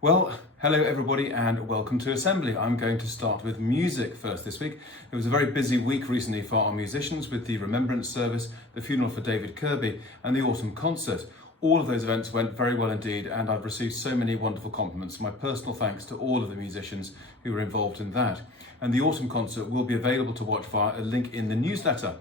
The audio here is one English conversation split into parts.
Well, hello everybody and welcome to Assembly. I'm going to start with music first this week. It was a very busy week recently for our musicians with the Remembrance Service, the funeral for David Kirby and the Autumn Concert. All of those events went very well indeed and I've received so many wonderful compliments. My personal thanks to all of the musicians who were involved in that. And the Autumn Concert will be available to watch via a link in the newsletter.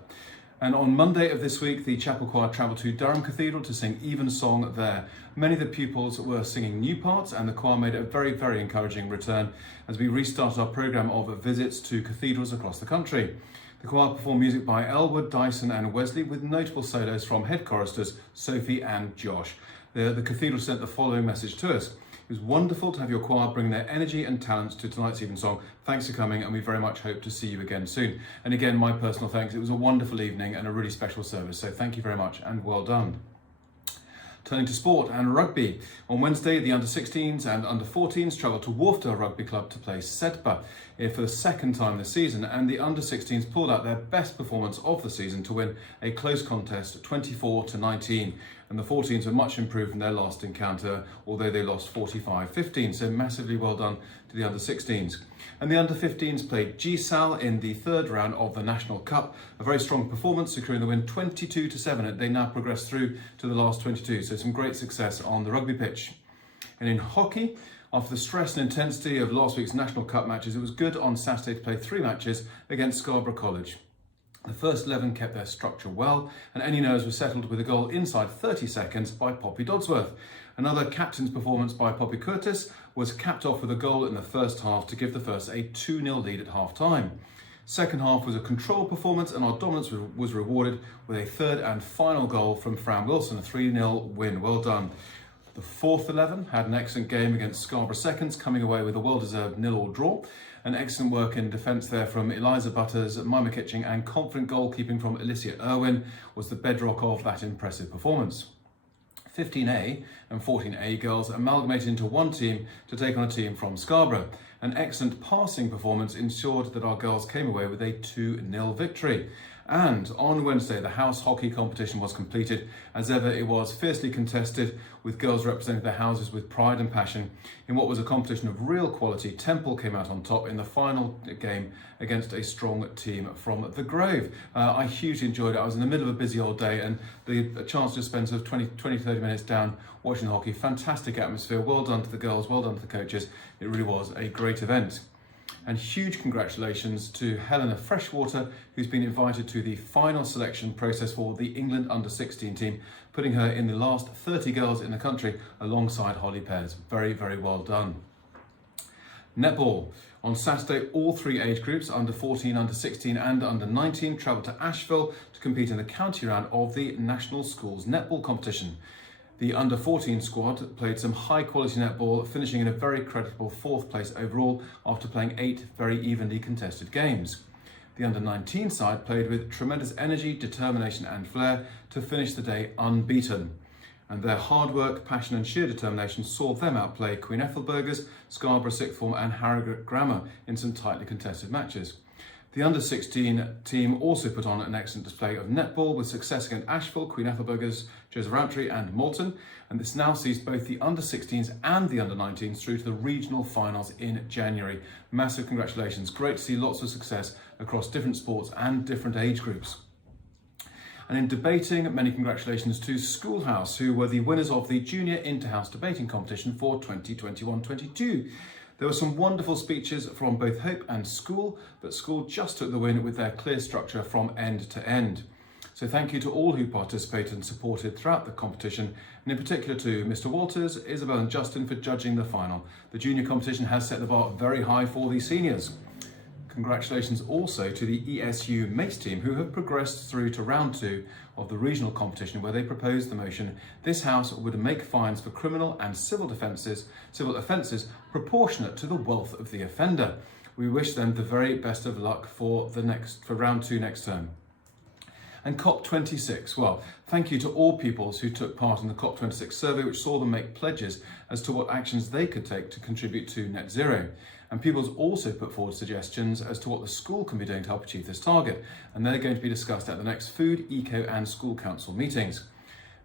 And on Monday of this week, the chapel choir travelled to Durham Cathedral to sing Evensong there. Many of the pupils were singing new parts and the choir made a very encouraging return as we restart our programme of visits to cathedrals across the country. The choir performed music by Elwood, Dyson and Wesley with notable solos from head choristers Sophie and Josh. The cathedral sent the following message to us. It was wonderful to have your choir bring their energy and talents to tonight's Evensong. Thanks for coming and we very much hope to see you again soon. And again, my personal thanks. It was a wonderful evening and a really special service. So thank you very much and well done. Turning to sport and rugby. On Wednesday, the under-16s and under-14s travelled to Wharfdale Rugby Club to play Sedbergh for the second time this season, and the under-16s pulled out their best performance of the season to win a close contest 24-19. And the 14s were much improved from their last encounter, although they lost 45-15, so massively well done to the under-16s. And the under-15s played GSAL in the third round of the National Cup. A very strong performance, securing the win 22-7. They now progress through to the last 22, so some great success on the rugby pitch. And in hockey, after the stress and intensity of last week's National Cup matches, it was good on Saturday to play 3 matches against Scarborough College. The first 11 kept their structure well, and any nerves were settled with a goal inside 30 seconds by Poppy Dodsworth. Another captain's performance by Poppy Curtis was capped off with a goal in the first half to give the First a 2-0 lead at half-time. Second half was a controlled performance and our dominance was rewarded with a third and final goal from Fran Wilson, a 3-0 win. Well done. The fourth 11 had an excellent game against Scarborough Seconds, coming away with a well-deserved 0-0 draw. An excellent work in defence there from Eliza Butters, Mima Kitching and confident goalkeeping from Alicia Irwin was the bedrock of that impressive performance. 15A and 14A girls amalgamated into one team to take on a team from Scarborough. An excellent passing performance ensured that our girls came away with a 2-0 victory. And on Wednesday, the house hockey competition was completed. As ever, it was fiercely contested, with girls representing their houses with pride and passion. In what was a competition of real quality, Temple came out on top in the final game against a strong team from The Grove. I hugely enjoyed it. I was in the middle of a busy old day and the chance to spend sort of 20-30 minutes down watching hockey. Fantastic atmosphere. Well done to the girls, well done to the coaches. It really was a great event. And huge congratulations to Helena Freshwater, who's been invited to the final selection process for the England under-16 team, putting her in the last 30 girls in the country alongside Holly Pears. Very well done. Netball. On Saturday, all 3 age groups, under 14, under 16 and under 19, travelled to Asheville to compete in the county round of the National Schools Netball competition. The under-14 squad played some high-quality netball, finishing in a very creditable 4th place overall after playing 8 very evenly contested games. The under-19 side played with tremendous energy, determination and flair to finish the day unbeaten. And their hard work, passion and sheer determination saw them outplay Queen Ethelburgers, Scarborough Sixth Form and Harrogate Grammar in some tightly contested matches. The under-16 team also put on an excellent display of netball with success against Asheville, Queen Ethelburgers, Joseph Rowntree and Malton, and this now sees both the under-16s and the under-19s through to the regional finals in January. Massive congratulations. Great to see lots of success across different sports and different age groups. And in debating, many congratulations to Schoolhouse, who were the winners of the Junior Interhouse Debating Competition for 2021-22. There were some wonderful speeches from both Hope and School, but School just took the win with their clear structure from end to end. So thank you to all who participated and supported throughout the competition, and in particular to Mr. Walters, Isabel and Justin for judging the final. The junior competition has set the bar very high for the seniors. Congratulations also to the ESU Mace team, who have progressed through to round 2 of the regional competition, where they proposed the motion this House would make fines for criminal and civil offences proportionate to the wealth of the offender. We wish them the very best of luck for round 2 next term. And COP26, well, thank you to all pupils who took part in the COP26 survey, which saw them make pledges as to what actions they could take to contribute to net zero. And pupils also put forward suggestions as to what the school can be doing to help achieve this target. And they're going to be discussed at the next Food, Eco and School Council meetings.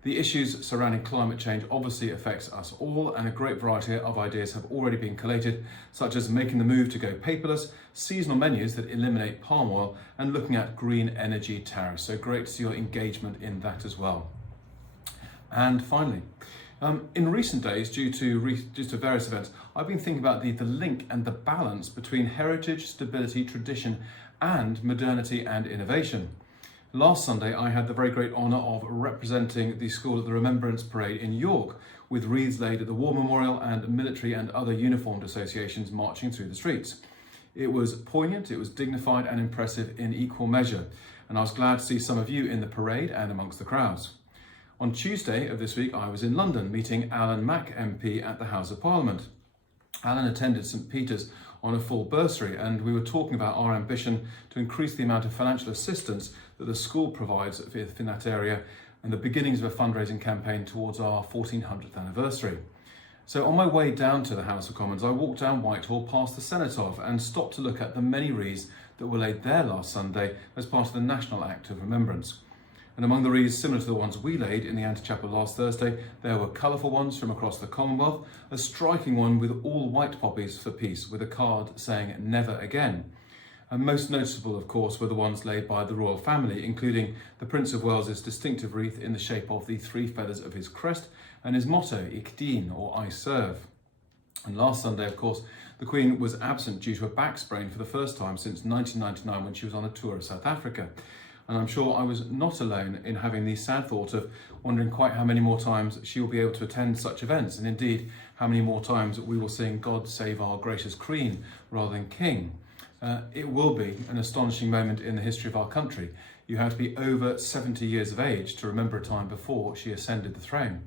The issues surrounding climate change obviously affects us all, and a great variety of ideas have already been collated, such as making the move to go paperless, seasonal menus that eliminate palm oil, and looking at green energy tariffs. So great to see your engagement in that as well. And finally, in recent days, due to various events, I've been thinking about the link and the balance between heritage, stability, tradition, and modernity and innovation. Last Sunday, I had the very great honour of representing the school at the Remembrance Parade in York, with wreaths laid at the War Memorial and military and other uniformed associations marching through the streets. It was poignant, it was dignified and impressive in equal measure, and I was glad to see some of you in the parade and amongst the crowds. On Tuesday of this week, I was in London meeting Alan Mack MP at the House of Parliament. Alan attended St Peter's on a full bursary, and we were talking about our ambition to increase the amount of financial assistance that the school provides in that area and the beginnings of a fundraising campaign towards our 1400th anniversary. So on my way down to the House of Commons, I walked down Whitehall past the Cenotaph and stopped to look at the many wreaths that were laid there last Sunday as part of the National Act of Remembrance. And among the wreaths similar to the ones we laid in the antechapel last Thursday, there were colourful ones from across the Commonwealth, a striking one with all white poppies for peace, with a card saying "Never Again." And most noticeable, of course, were the ones laid by the royal family, including the Prince of Wales's distinctive wreath in the shape of the three feathers of his crest and his motto, Ich dien, or I serve. And last Sunday, of course, the Queen was absent due to a back sprain for the first time since 1999 when she was on a tour of South Africa. And I'm sure I was not alone in having the sad thought of wondering quite how many more times she will be able to attend such events, and indeed how many more times we will sing "God Save Our Gracious Queen" rather than King. It will be an astonishing moment in the history of our country. You have to be over 70 years of age to remember a time before she ascended the throne.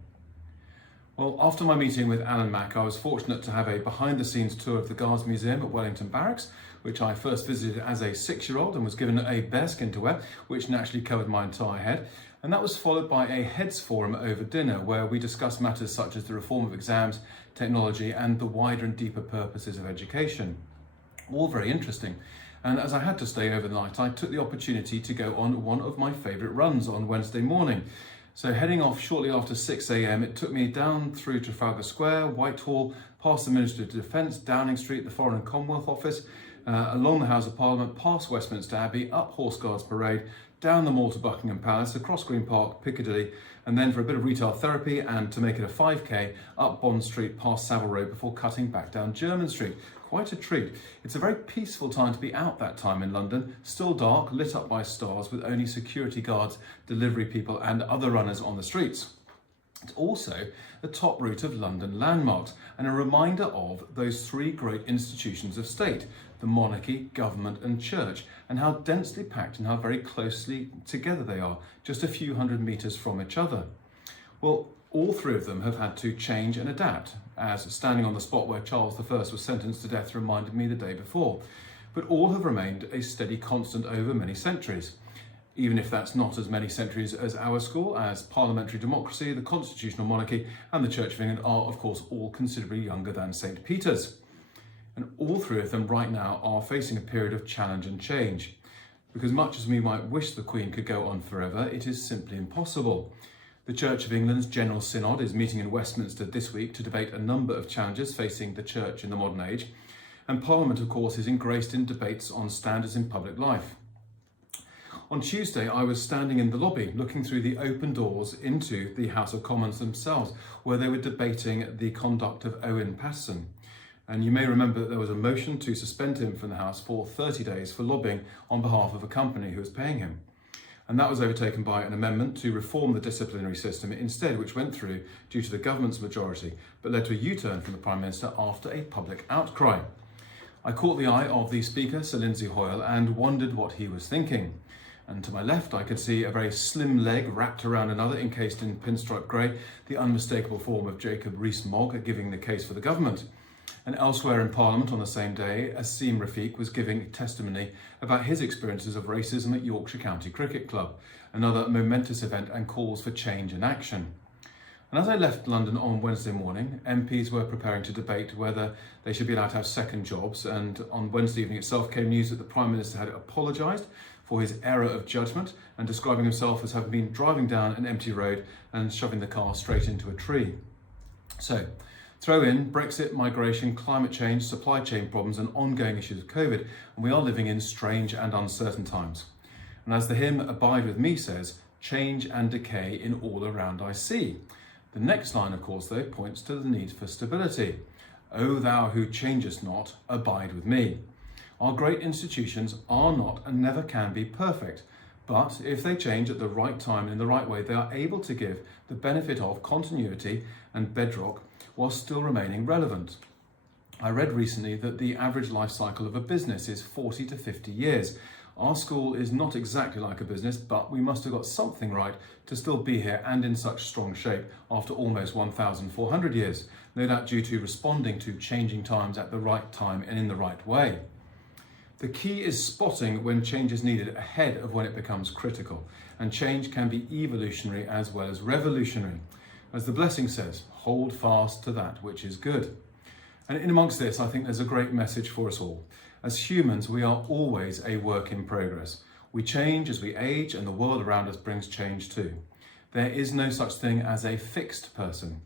Well, after my meeting with Alan Mack, I was fortunate to have a behind-the-scenes tour of the Guards Museum at Wellington Barracks, which I first visited as a 6-year-old and was given a bearskin to wear, which naturally covered my entire head. And that was followed by a heads forum over dinner, where we discussed matters such as the reform of exams, technology, and the wider and deeper purposes of education. All very interesting. And as I had to stay overnight, I took the opportunity to go on one of my favourite runs on Wednesday morning. So heading off shortly after 6 a.m, it took me down through Trafalgar Square, Whitehall, past the Ministry of Defence, Downing Street, the Foreign and Commonwealth Office, along the House of Parliament, past Westminster Abbey, up Horse Guards Parade, down the Mall to Buckingham Palace, across Green Park, Piccadilly, and then for a bit of retail therapy and to make it a 5k, up Bond Street, past Savile Row, before cutting back down Jermyn Street. Quite a treat. It's a very peaceful time to be out that time in London, still dark, lit up by stars, with only security guards, delivery people and other runners on the streets. It's also the top route of London landmarks and a reminder of those three great institutions of state, the monarchy, government and church, and how densely packed and how very closely together they are, just a few hundred metres from each other. Well, all three of them have had to change and adapt, as standing on the spot where Charles I was sentenced to death reminded me the day before. But all have remained a steady constant over many centuries. Even if that's not as many centuries as our school, as parliamentary democracy, the constitutional monarchy and the Church of England are, of course, all considerably younger than St. Peter's. And all three of them right now are facing a period of challenge and change. Because much as we might wish the Queen could go on forever, it is simply impossible. The Church of England's General Synod is meeting in Westminster this week to debate a number of challenges facing the Church in the modern age. And Parliament, of course, is engrossed in debates on standards in public life. On Tuesday, I was standing in the lobby looking through the open doors into the House of Commons themselves, where they were debating the conduct of Owen Paterson. And you may remember that there was a motion to suspend him from the House for 30 days for lobbying on behalf of a company who was paying him. And that was overtaken by an amendment to reform the disciplinary system instead, which went through due to the government's majority, but led to a U-turn from the Prime Minister after a public outcry. I caught the eye of the Speaker, Sir Lindsay Hoyle, and wondered what he was thinking. And to my left, I could see a very slim leg wrapped around another, encased in pinstripe grey, the unmistakable form of Jacob Rees-Mogg giving the case for the government. And elsewhere in Parliament on the same day, Asim Rafiq was giving testimony about his experiences of racism at Yorkshire County Cricket Club, another momentous event and calls for change and action. And as I left London on Wednesday morning, MPs were preparing to debate whether they should be allowed to have second jobs, and on Wednesday evening itself came news that the Prime Minister had apologised for his error of judgment and describing himself as having been driving down an empty road and shoving the car straight into a tree. So, throw in Brexit, migration, climate change, supply chain problems and ongoing issues of COVID, and we are living in strange and uncertain times. And as the hymn Abide With Me says, change and decay in all around I see. The next line, of course, though, points to the need for stability. O thou who changest not, abide with me. Our great institutions are not and never can be perfect, but if they change at the right time and in the right way, they are able to give the benefit of continuity and bedrock while still remaining relevant. I read recently that the average life cycle of a business is 40 to 50 years. Our school is not exactly like a business, but we must have got something right to still be here and in such strong shape after almost 1,400 years, no doubt due to responding to changing times at the right time and in the right way. The key is spotting when change is needed ahead of when it becomes critical, and change can be evolutionary as well as revolutionary. As the blessing says, hold fast to that which is good. And in amongst this, I think there's a great message for us all. As humans, we are always a work in progress. We change as we age, and the world around us brings change too. There is no such thing as a fixed person.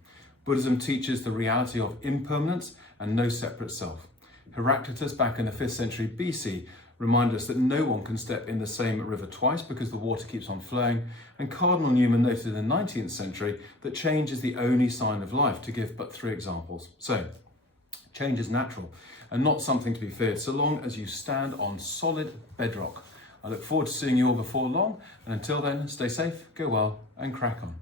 Buddhism teaches the reality of impermanence and no separate self. Heraclitus, back in the 5th century BC, reminded us that no one can step in the same river twice because the water keeps on flowing, and Cardinal Newman noted in the 19th century that change is the only sign of life, to give but 3 examples. So, change is natural and not something to be feared, so long as you stand on solid bedrock. I look forward to seeing you all before long, and until then, stay safe, go well, and crack on.